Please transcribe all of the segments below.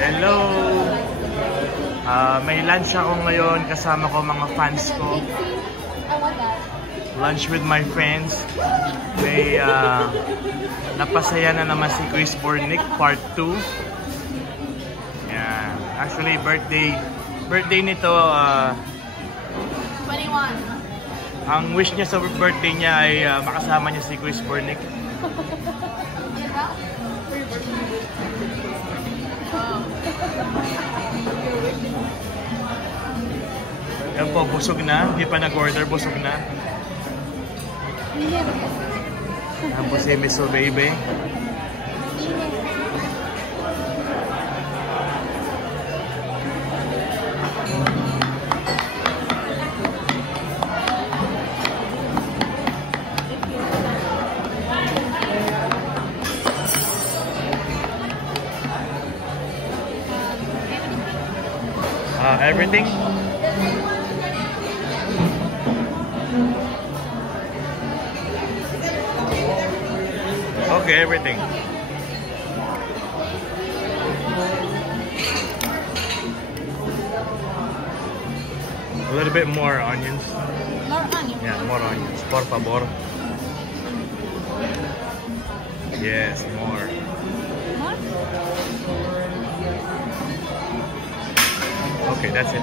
Hello! May lunch ako ngayon kasama ko mga fans ko. Lunch with my friends. May napasaya na naman si Chris Bornick Part 2. Yeah. Actually, birthday nito 21. Ang wish niya sa birthday niya ay makasama niya si Chris Bornick. Yan po, busog na. Hindi pa nag-order, busog na. Yan po si Miss Baby. Everything? Okay, everything. A little bit more onions. More onions? Yeah, more onions. Por favor. Yes, more. More? Okay, that's it.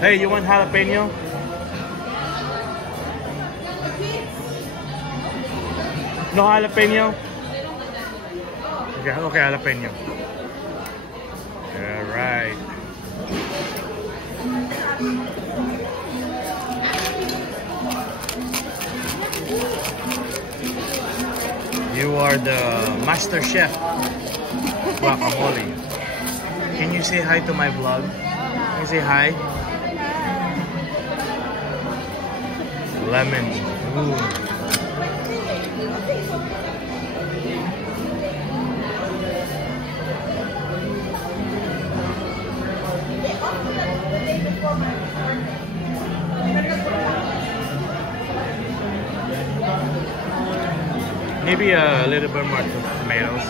Hey, you want jalapeno? No jalapeno? Okay, jalapeno. All right. You are the master chef, guacamole. Can you say hi to my vlog? Can you say hi? Lemon. Ooh. Maybe a little bit more tomatoes.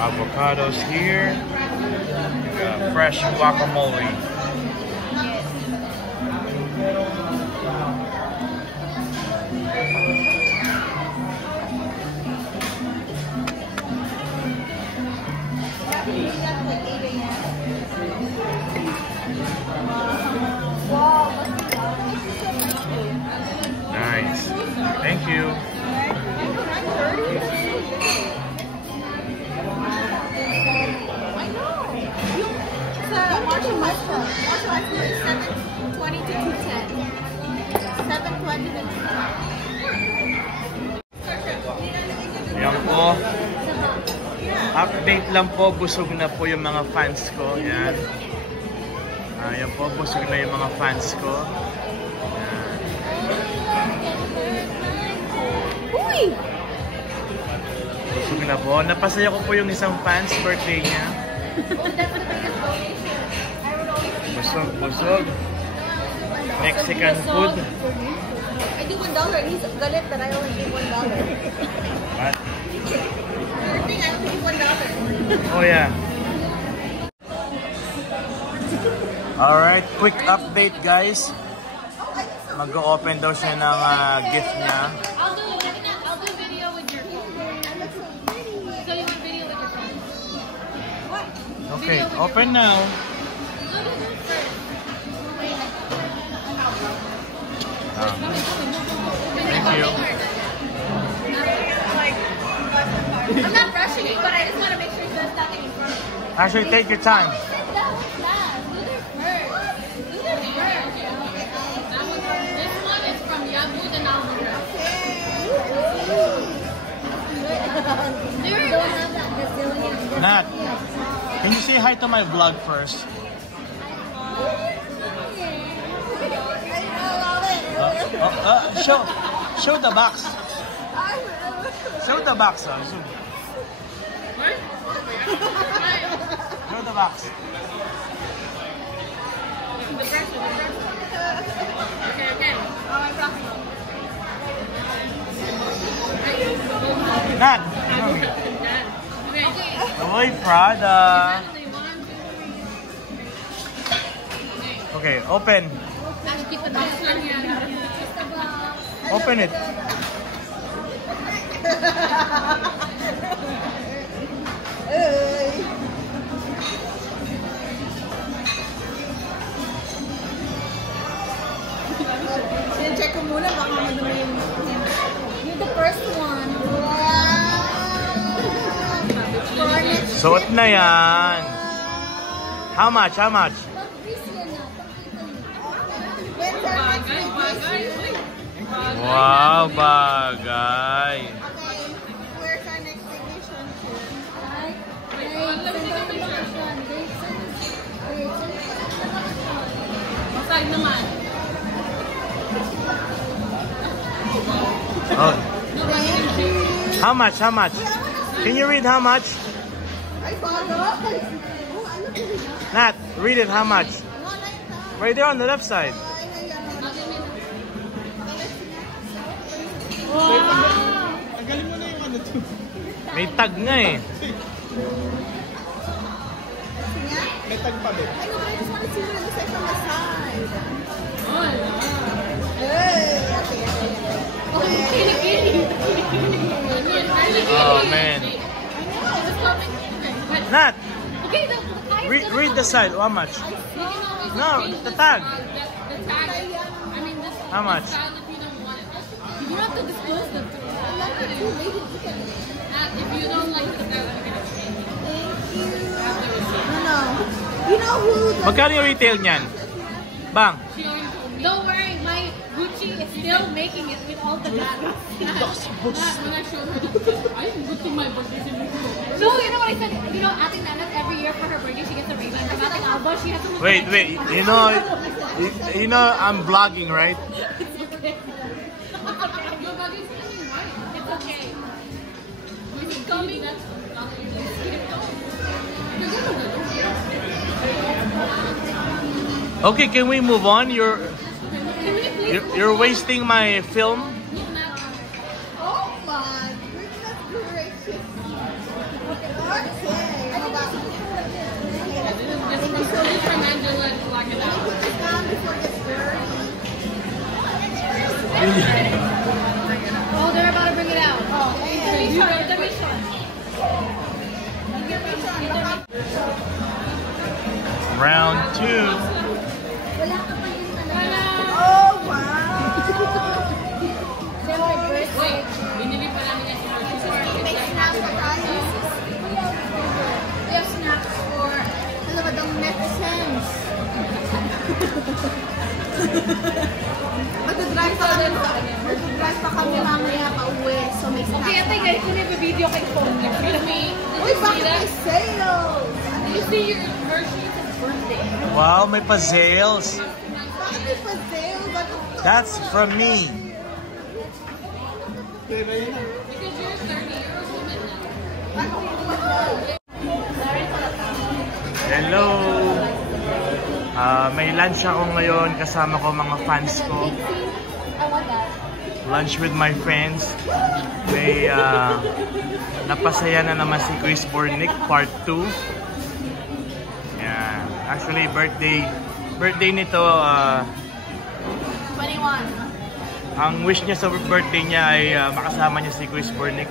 Avocados here. Fresh guacamole. Nice. Thank you. Yan po. Update lang po, busog na po yung mga fans ko. Yan. Yan po, busog na yung mga fans ko. Yan. Uy! Busog na po. Napasaya ko po yung isang fans birthday niya. Busog. Mexican food. I do $1. He's galit that I only give $1. What? I think I only give $1. Oh yeah. Alright, quick update guys. Mag-o-open daw siya ng gift niya. I'll do video with your phone. I look so pretty. So you want video with your phone? What? Okay, open now. Look at this first. Wait. Thank you. I'm not rushing it, but I just want to make sure it does nothing in front of me. Actually, take your time. That was fast. Do this first. Do this first. This one is from Yabud and Alvarez. Don't have that. Nat, can you say hi to my vlog first? Show the box. Show the box. Zoom. Show the box. Okay. Nat. Oy, Prada. Okay, open. Open it. Check ko muna baka madumi yung... You're the first one. Suot na yan. How much? When's our next vacation? Wow, bagay. Okay, where's our next vacation? Masay naman. Oh. How much? How much? Can you read how much? Ay, bago! Nat, read it how much? Right there on the left side. May tag nga eh. May tag pa din. I know, but I just want to see what it looks like from the side. Hey! Oh man. Nat, Okay, read the side. How much? No, the tag. The tag. I mean, this. How much? Style if you don't want it. You don't have to disclose them. If you don't like the style, I'm gonna change it. No. You know who the... Magkano yung retail niyan? Bang. She already told me. Don't worry, my Gucci is still making it with all the bags. When I showed her, I didn't go to my birthday. No, you know what I said? You know, Ate Nana's every year for her birthday, she gets a Ray-Ban. For Ate Alba, she has to... Wait. You know I'm vlogging, right? It's okay. Your body's coming right. It's okay. It's coming. Okay, can we move on? You're wasting my film. Oh my goodness gracious. Okay. This is from Angela to lock it out. Put this down before it gets dirty. Oh, they're about to bring it out. Oh, Round 2. Oh wow. Wait, binili pa namin yung Make snacks for guys. We have snacks for talagang netizens. Mag-drive pa kami mamaya pa uwi. So may snacks. Okay, ate guys, kung may video kay phone niya, Uy, bakit may sales? You see your Hershey's birthday. Wow, may pa-sales. Bakit may pa sales? That's from me. Because you're 30 years old now. Hello. May lunch ako ngayon. Kasama ko mga fans ko. Lunch with my friends. May napasaya na naman si Chris Bornick part 2. Yeah. Actually, birthday nito 21. ang wish niya sa birthday niya ay makasama niya si Chris Bornick.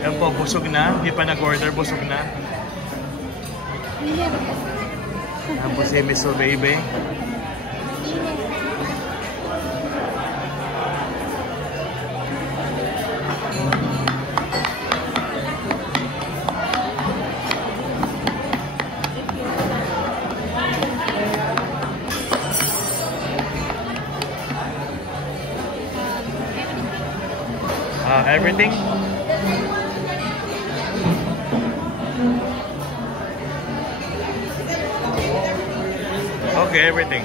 Yan po, busog na. Hindi pa nag-order, busog na. Yan po si Miss Baby. Everything? Okay, everything.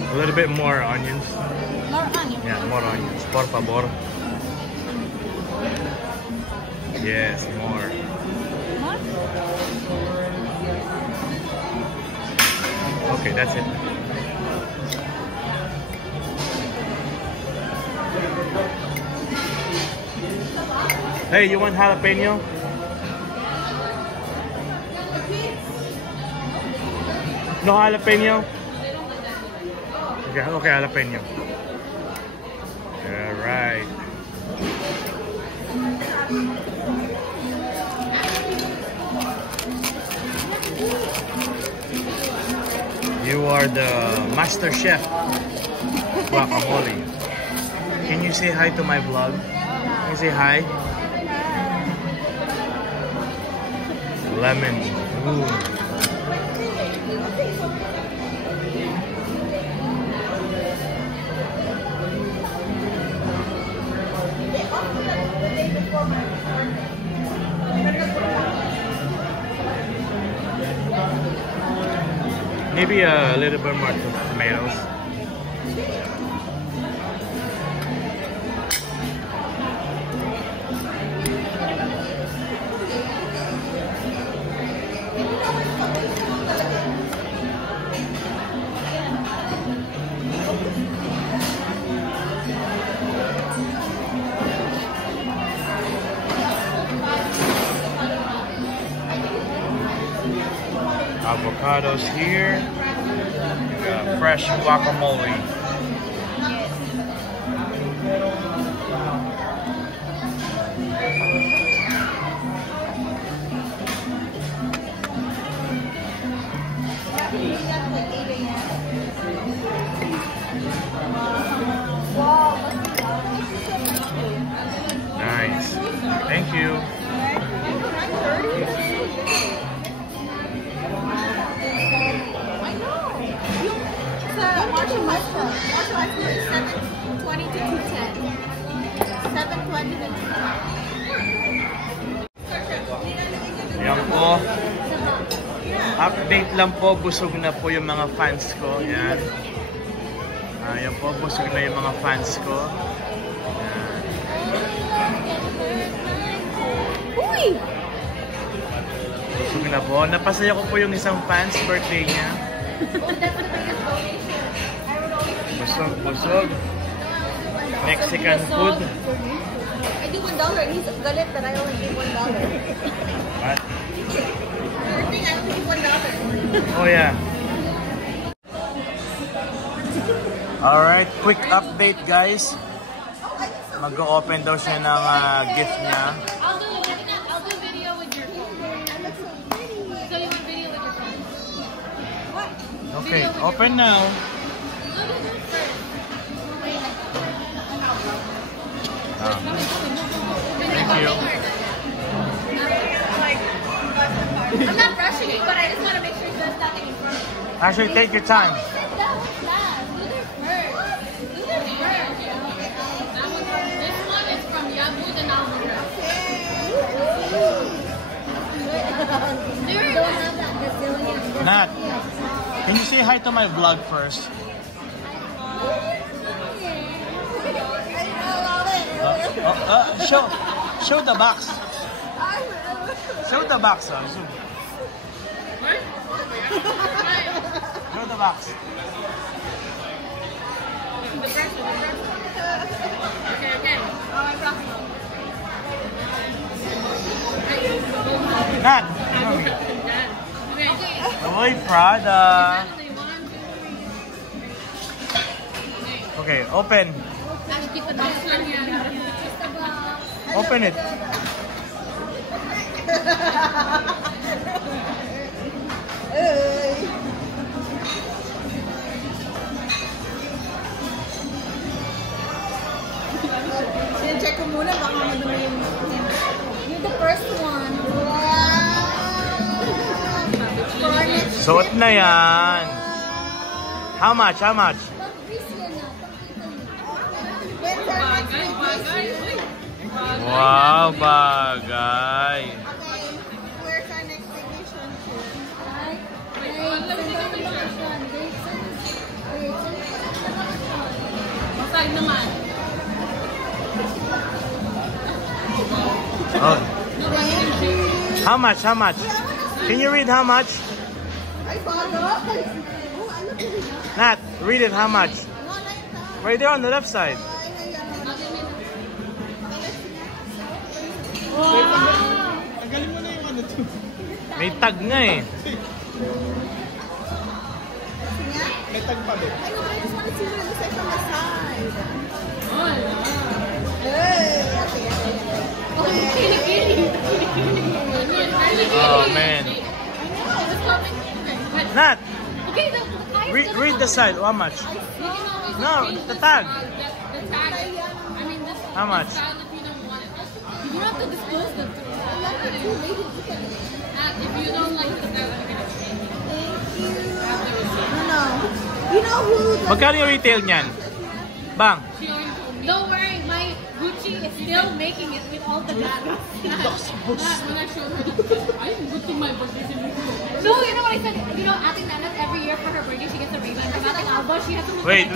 A little bit more onions. More onion. Yeah, more onions. Por favor. Yes, more. More? Okay, that's it. Hey, you want jalapeno? No jalapeno? Okay, jalapeno. All right. You are the master chef, Guacamole. Can you say hi to my vlog? Can you say hi? Lemon. Ooh. Maybe a little bit more tomatoes. Avocados here. We got fresh guacamole. Nice. Thank you. Yan po. Update lang po, busog na po yung mga fans ko. Yan. Yan po, busog na yung mga fans ko. Yan. Uy! Busog na po. Napasaya ko po yung isang fans birthday niya. Busog, busog. Mexican food. I do $1. He's galit that I only gave $1. What? I think I only gave $1. Oh yeah. Alright, quick update guys. Mag-o-open daw siya ng gift niya. I'll do video with your phone. So you want video with your phone? What? Okay, open now. Thank you. I'm not rushing it, but I just want to make sure it does nothing in front. Actually, take your time. That was last. Do this first. Do this first. This one is from Yabud and Almondra. There don't have that Brazilian. Nat, can you say hi to my vlog first? Show the box. Show the box. Zoom. Show the box. Okay. Nat. Oy, Prada. Okay, open. Open it. Check ko muna, baka madumi yung... You're the first one. Suot na yan. How much? How much? When's our next Bagay, bagay. vacation? Uy. Wow, bagay. Okay, where's our next vacation to? Masay naman. Oh. No, bagay. How much? How much? Can you read how much? I follow. Oh, I look at it. Nat, read it. How much? Right there on the left side. Tanggalin mo na yung ano to. May tag nga eh. May tag pa din. I know, but I just want to see what it looks like from the side. Hey, okay. Oh man. Nat, Okay, the read the side. How much? No, the tag. The tag. I mean, this. How much? Style if you don't want it. You don't have to disclose the three. If you don't like the style, I'm gonna change it. No. You know who the... Magkano yung retail niyan? Bang. Don't worry, my Gucci is still making it with all the bags. When I showed her the picture, I didn't Gucci my birthday. No, you know what I said? You know, Ate Nana's every year for her birthday she gets a Ray-Ban. But Ate Alba, she has to look Wait.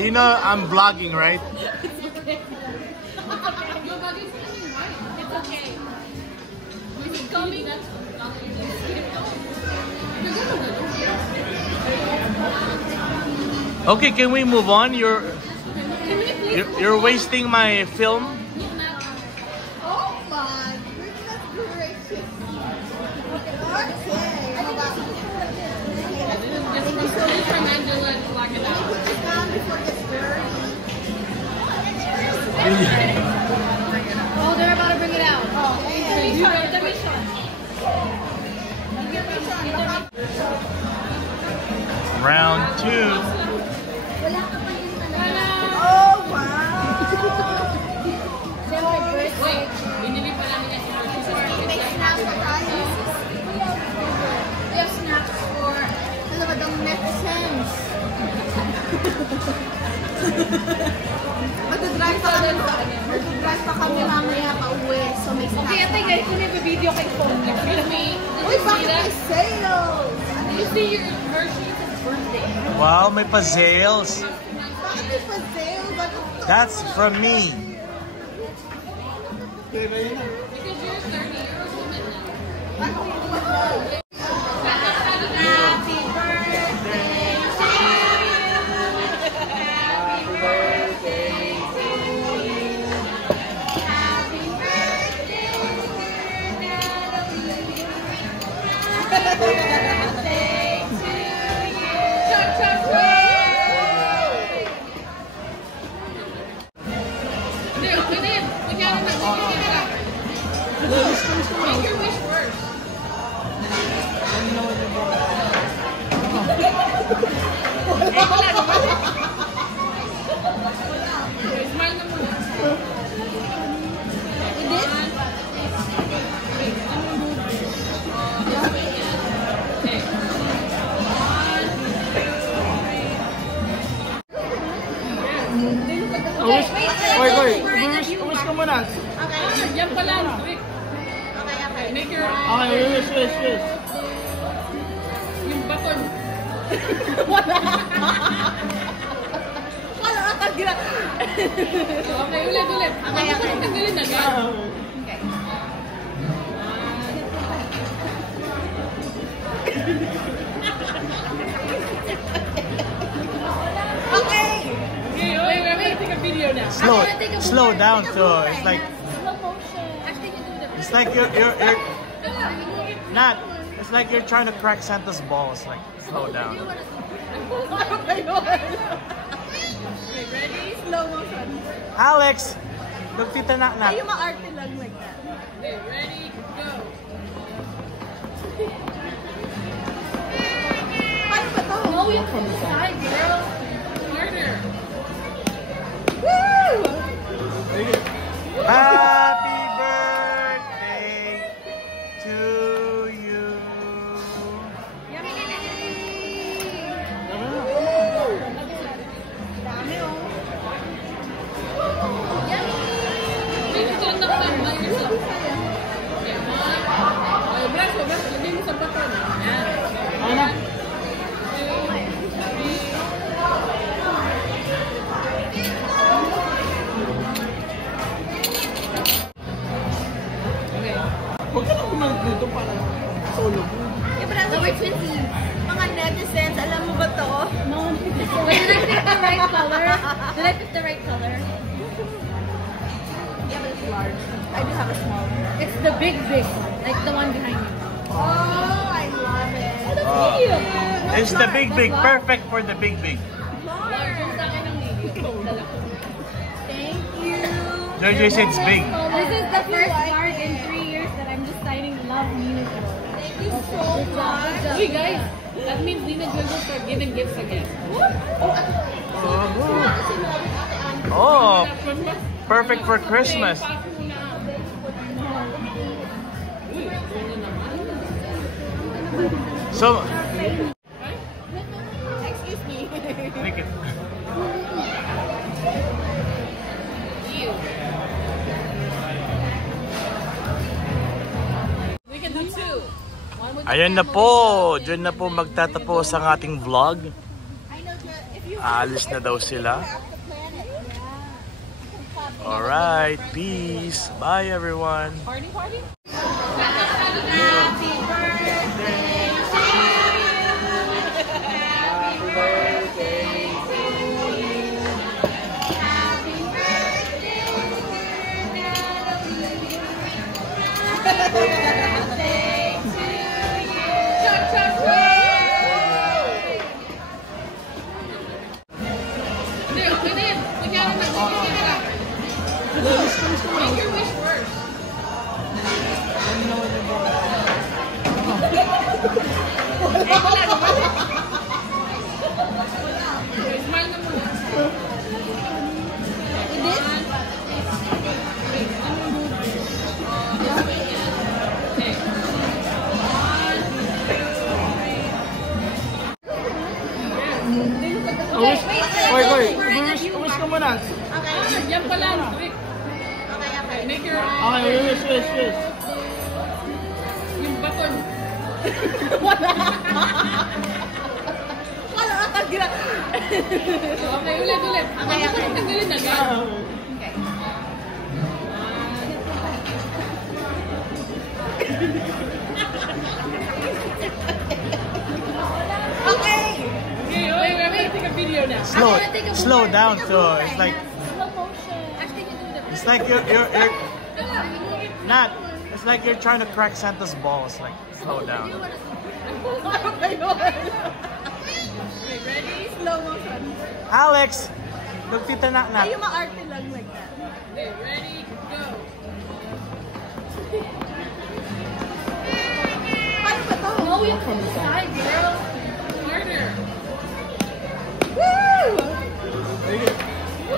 You know I'm vlogging, right? It's okay. Your body is feeling white. It's okay. You can tell me that's Okay, can we move on? You're wasting my film. Oh my goodness gracious. Okay. from Angela and Black it out. Put this down before it gets dirty. Oh, they're about to bring it out. Oh, okay. Let me show. Round 2. Oh wow. Wait, binili pa namin yung Make snacks for guys. We have snacks for talagang netizens. Mag-drive pa kami mamaya pa uwi. So may snacks. Okay, ate, guys, kung may video kay phone niya, film me. Uy, bakit may sales? You see your Hershey's birthday. Wow, may pa-sales. Bakit may pa sale? That's from me. Because you're 30, you're a woman now. Happy birthday to you. Happy birthday to you. Happy birthday, Natalie. Happy birthday to you. Chug, chug, chug. Hindi, okay na yan. Kunyari na, kunyari na. Make your wish first. Smile na muna. Uwis ka muna. Yan pala. Quick. Make your... Wish. Yung baton. Wala ka tagila. Okay, ulit. Okay. Tanggalin na agad. Okay. Okay. Okay, wait. Take a video now. Slow down so it's like Slow motion. Actually, you do the... it's like you're not. It's like you're trying to crack Santa's balls. Like slow down. Okay, ready? Slow motion. Alex, nagtita na. Ay, yung ma-arte lang like that. Okay, ready? Go. Paano ba to? Oh, you from the side, girl. Harder. Woo! Happy birthday to you. lang. By yourself. Okay, one. Okay, braso. Lagay mo sa baton. Yan. Ano? Okay. Huwag ka na kumalik dito para solo. Yeah, but as we're twinsies, mga netizens, alam mo ba to? No, but did I pick the right color? Did I pick the right color? Yeah, but it's large. I do have a small one. It's the big one, like the one behind you. Oh, I love it. It's the big. Perfect for the big. Large yung sa akin ng medium. Dala ko. Thank you. JJ said it's big. This is the first card in 3 years that I'm deciding love Nina Joy. Thank you so much. Hey guys, that means Nina Joy will start giving gifts again. Oh, perfect for Christmas. So, Excuse me. make it. We can do two. One with Ayan na po. Diyan na po magtatapos ang ating vlog. I know that if you Aalis na daw sila. have the planet, yeah. Alright, peace. Bye everyone. party. Happy birthday to you. Happy birthday, Happy birthday to you. Hindi, okay na yun. Kunyari na, kunyari na. Make your wish first. Okay, smile na muna. Wait. Wish ka muna. Yan pala ang trick. Make your wish. yung baton. Wala ka gira. Okay, ulit. Okay. Tanggalin na yan. Okay. Okay, wait. Take a video now. Slow down. So it's like Actually, you do the it's like you're not. It's like you're trying to crack Santa's balls. Like slow down. Okay, ready? Slow motion. Alex, nagtita na. Ay, yung maarte lang like that. Okay, ready, go. Paano ba to? No, you from the side, girl. Harder. Woo!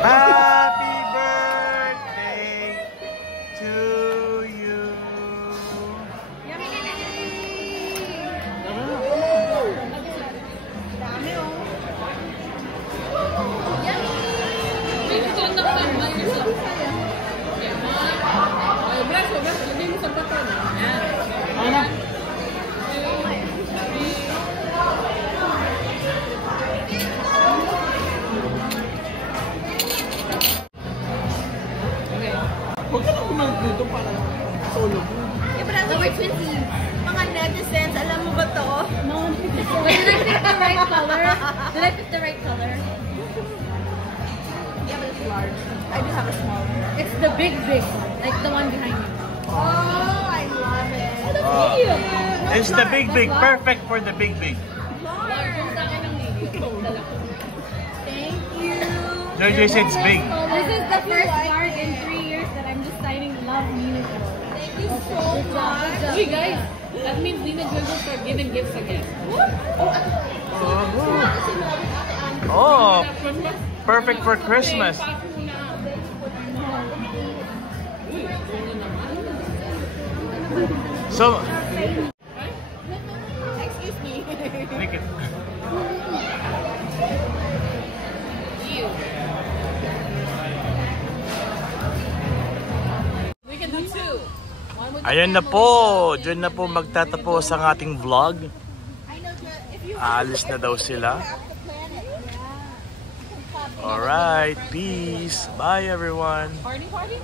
Happy birthday to you. Dami oh. Wait, ito ang nakapag by yourself. Okay, one. Okay, braso. Lagay mo sa baton. Yan. Ano? Okay. Huwag ka na kumalik dito para solo. Yeah, but as we're twinsies, mga netizens, alam mo ba to? No, but did I pick the right color? Did I pick the right color? Yeah, but it's large. I do have a small one. It's the big one, like the one behind you. Oh, I love it. It's the big. Perfect for the big. Large yung sa akin ng medium. Dala ko. Thank you. JJ said it's big. This is the first card in 3 years that I'm deciding love Nina Joy. Thank you so much. Hey guys, that means Nina Joy will start giving gifts again. Oh, perfect for Christmas. So, Excuse me. make it. We can do Ayan na po. Diyan na po magtatapos ang ating vlog. I know, but if you Aalis na daw sila. have to plan it. Alright, peace. Bye everyone. Party, party?